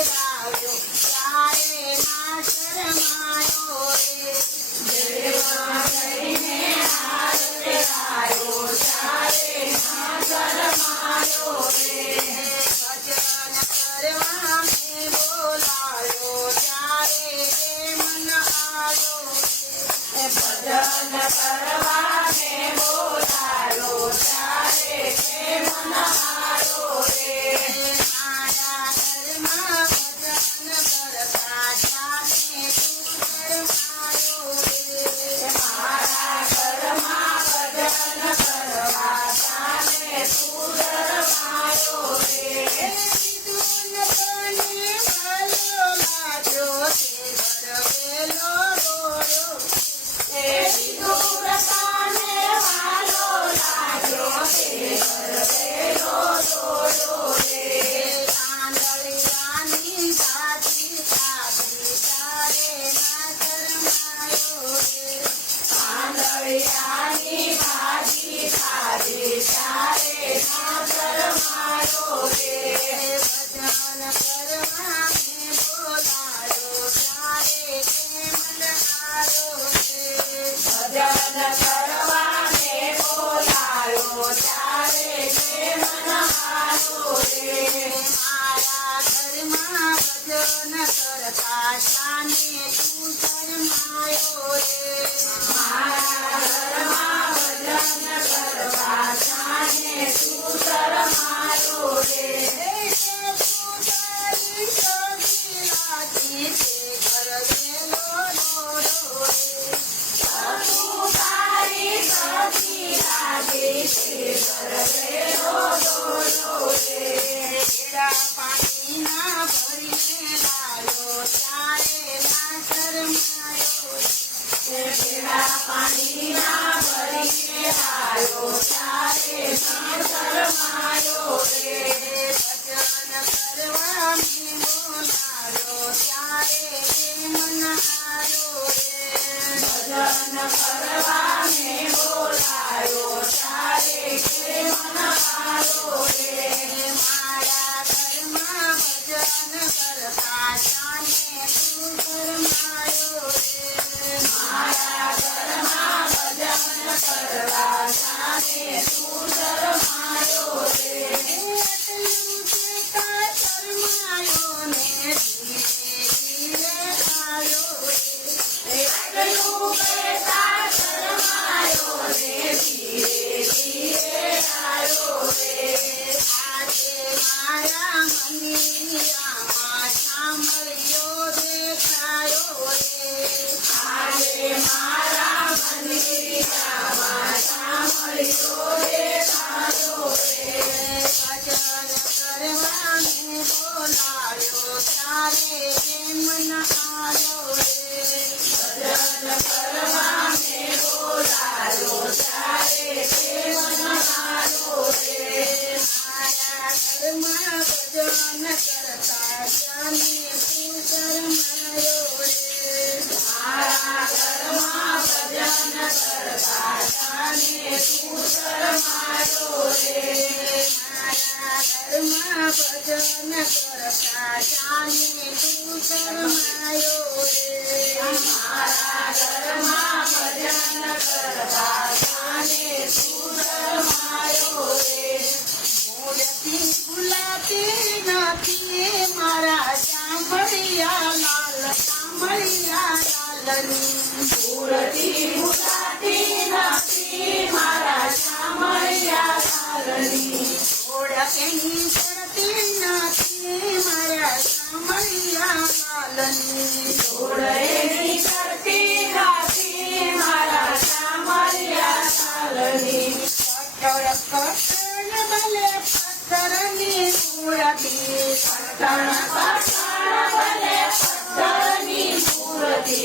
પહેરાવ્યો ત્યારે ના શરમાયો રે જેલમાં જઈને હાર પહેરાયો ત્યારે ના શરમાયો રે ભજન કરવા મેં બોલાયો ત્યારે મન આવ્યો ભજન કરવા મેં બોલાયો ત્યારે મન આવ્યો રે મારા ઘરમાં ભજન કરતા જાને તું શરમાયો રે મારા ઘરમાં ભજન કરવા જાને તું શરમાયો રે વિદુન તને વાલો લાગ્યો તે ગરવેલો દોડ્યો વિદુરતાને વાલો લાગ્યો તે ગરવેલો દોડ્યો રે તાંદળિયાની ભાજી ખાધી ત્યારે ના શરમાયો રે તાંદળિયાની ભાજી ખાધી ત્યારે ના શરમાયો રે ભજન કરવા મેં બોલાયો ત્યારે મન આવ્યો ભજન કરવા મેં બોલાયો ત્યારે મન આવ્યો રે મારા ઘરમાં ભજન કરતા શાને તું શરમાયો રે મારા ઘરમાં ભજન કરવા શાને તું શરમાયો રે પૂજારી સગી લાગી તે ગરવેલો દોડ્યો રે સગી લાગી તે ગરવેલો દોડ્યો રે કેળા પાણીના ભરીને લાવ્યો ત્યારે ના શરમાયો કેળા પાણીના ભરીને લાવ્યો ત્યારે ના શરમાયો રે ભજન કરવા મેં બોલાયો ત્યારે મન આવ્યો રે ભજન કરવા મેં બોલાયો ત્યારે મન આવ્યો રે મારા ઘરમાં ભજન કરતા શાને તું શરમાયો રે મારા ઘરમાં ભજન કરવા શાને તું શરમાયો રે એટલું કહેતા શરમાયો ને ધીરે ધીરે આવ્યો રે એટલું કહેતા શરમાયો ને ધીરે ધીરે આવ્યો રે આજે મારા મંદિરમાં શામળિયો દેખાયો રે આજે મારા મંદિરમાં શામળિયો દેખાયો રે ભજન કરવા મેં બોલાયો ત્યારે મન આવ્યો રે ભજન કરવા મેં બોલાયો ત્યારે મન આવ્યો રે મારા ઘરમાં ભજન કરતા જાને તું શરમાયો રે મારા ઘરમાં ભજન કરતા જાને તું શરમાયો રે મારા ઘરમાં ભજન કરતા જાને તું શરમાયો રે મારા ઘરમાં ભજન કરતા જાને તું શરમાયો રે મૂર્તિ ભૂલાતી નથી મારા શામળિયા લાલની મૂર્તિ ભૂલાતી નથી મારા શામળિયા લાલની ઓળખની પડતી નથી મારા શામળિયા લાલની ઓળખની પડતી નથી મારા શામળિયા લાલની કટળ કટળ ભલે પથ્થરની મૂર્તિ કટળ કટળ ભલે પથ્થરની મૂર્તિ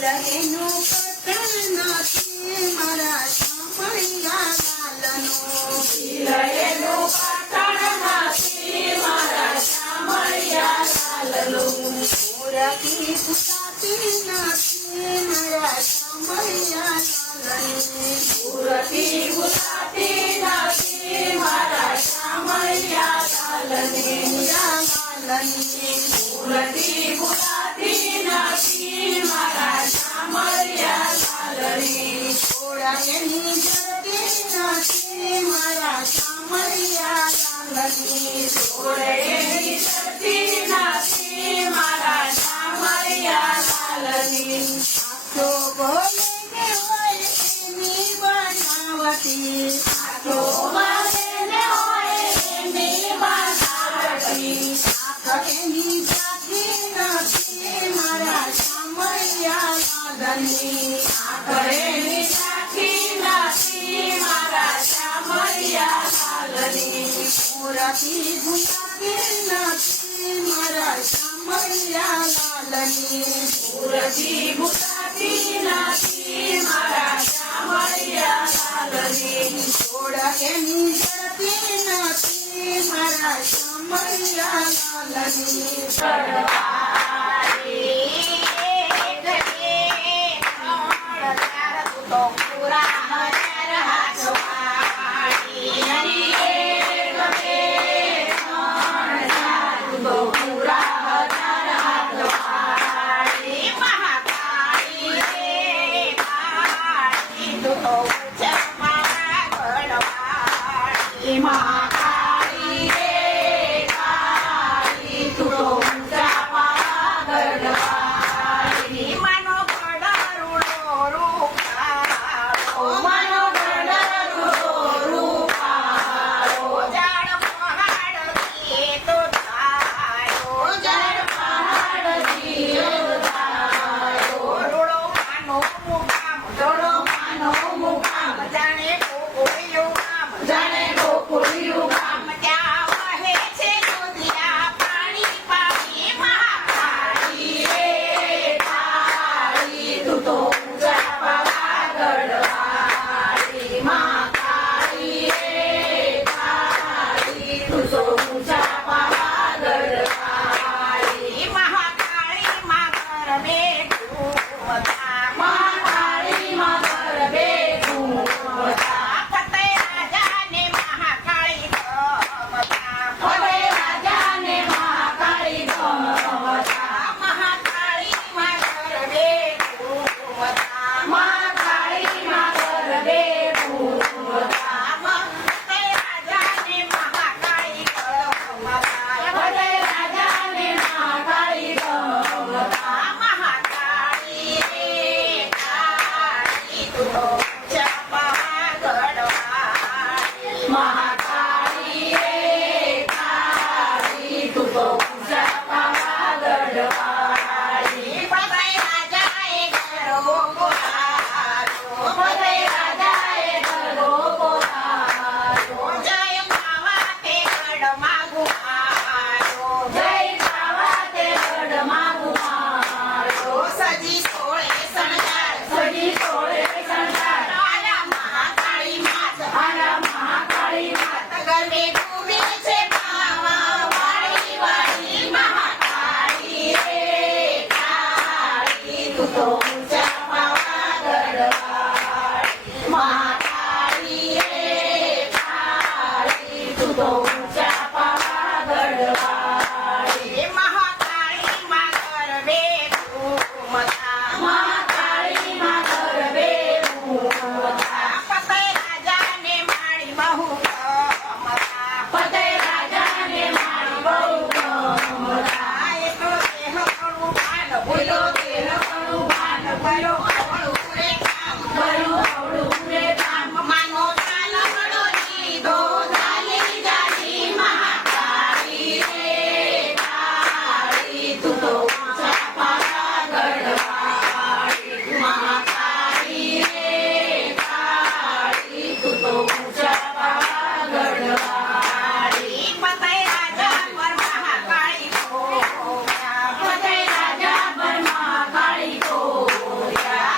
લહેનું પતન નથી મારા શામળિયા લાલનું લહેનું પતન નથી મારા શામળિયા લાલનું મૂર્તિ ભૂલાતી નથી મારા શામળિયા લાલની મૂર્તિ ભૂલાતી નથી મારા શામળિયા લાલની એની જડતી નથી મારા શામળિયા લાલની જોડ એની જડતી નથી મારા શામળિયા લાલની આખો બોલે ને હોય એની બનાવટી આખો બોલે ને હોય એની બનાવટી આખ એની જાતી નથી મારા શામળિયા લાલની આખરેની સાખી નથી મારા શામળિયા લાલની મોરાથી ભૂલાતી નથી મારા શામળિયા લાલની મોરથી ભૂલાતી નથી મારા શામળિયા લાલની જોડ એની જડતી નથી મારા શામળિયા લાલની મહાકાળી રે કાળી તું તો ઊંચા પાગળવાળી માનો ગળરુડો રૂપાળો માનો ગળરુડો રૂપાળો ઝાડ પહાડથી તો ધાયો ઝાડ પહાડથી ધાયો રૂડો માનો મુકામ રૂડો માનો મુકામ જાણે કોળિયું કામ જાણે ગોકુળિયું ગામ ત્યાં વહે છે દુધિયા પાણી પાણી મહાકાળી રે કાળી તું તો ઊંચા પાવાગઢવાળી મહાકાળી રે કાળી તું તો ઊંચા પાવાગઢવાળી મહાકાળી માં ગરબે ઘૂમતા મહાકાળી માં ગરબે ઘૂમતા મહાકાળી રે કાળી તું તો ઊંચા પાવાગઢવાળી પતય રાજાએ ગરબો બોલાવ્યો પતય રાજાએ ગરબો બોલાવ્યો જય બાવા તે ગઢમાં ગુમાવ્યો જય બાવા તે ગઢમાં ગુમાવ્યો સજી સોળે શણગાર સજી સોળે શણગાર આલા મહાકાળી માત આલા મહાકાળી માત ગરબે ઘૂમે છે બાવા વાળી વાળી મહાકાળી રે કાળી તું તો ઊંચા પાવાગઢવાળી મહાકાળી રે કાળી તું તો ઊંચા પાવાગઢવાળી મહાકાળી માં ગરબે ઘૂમતા મહાકાળી માં ગરબે ઘૂમતા પતય રાજાને મારી બહુ ગમતા પતય રાજાને મારી બહુ ગમતા એટલો દેહ કણું ભાન ભૂલો દેહ કણું ભાન ભલો અવળું રે કામ ભલો અવળું રે કામ માનો ચાલ બડો દીધો ચાલી જાલી મહાકાળી રે કાળી તું તો ઊંચા પાવાગઢવાળી મહાકાળી રે કાળી તું તો ઊંચા પાવાગઢવાળી પતય રાજા પર મહાકાળી કોયા પતય રાજા પર મહાકાળી કોયા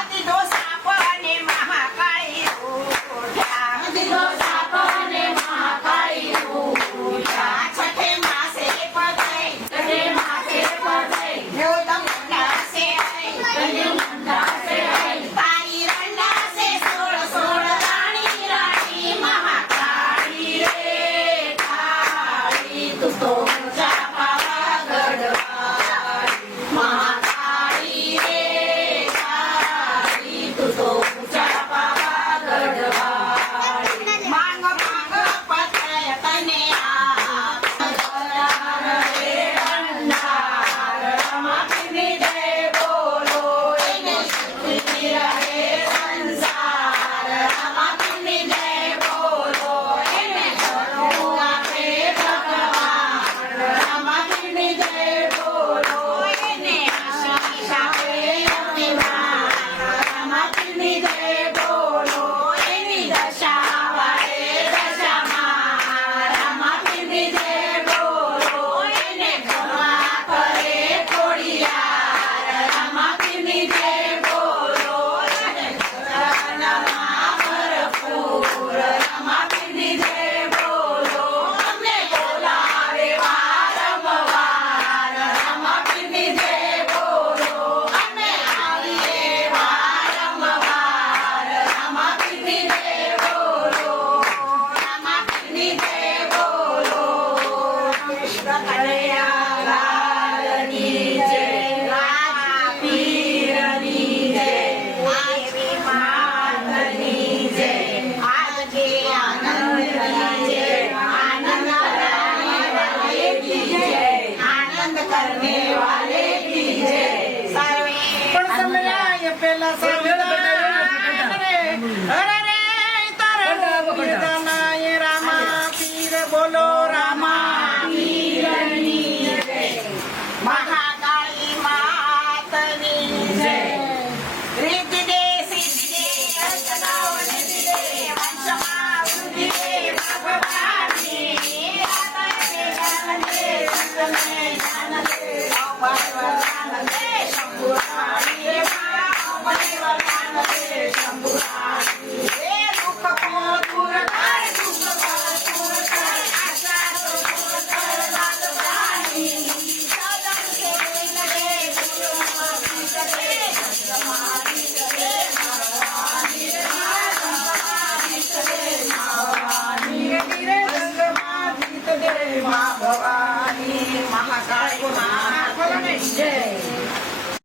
પેલા અરે, અરે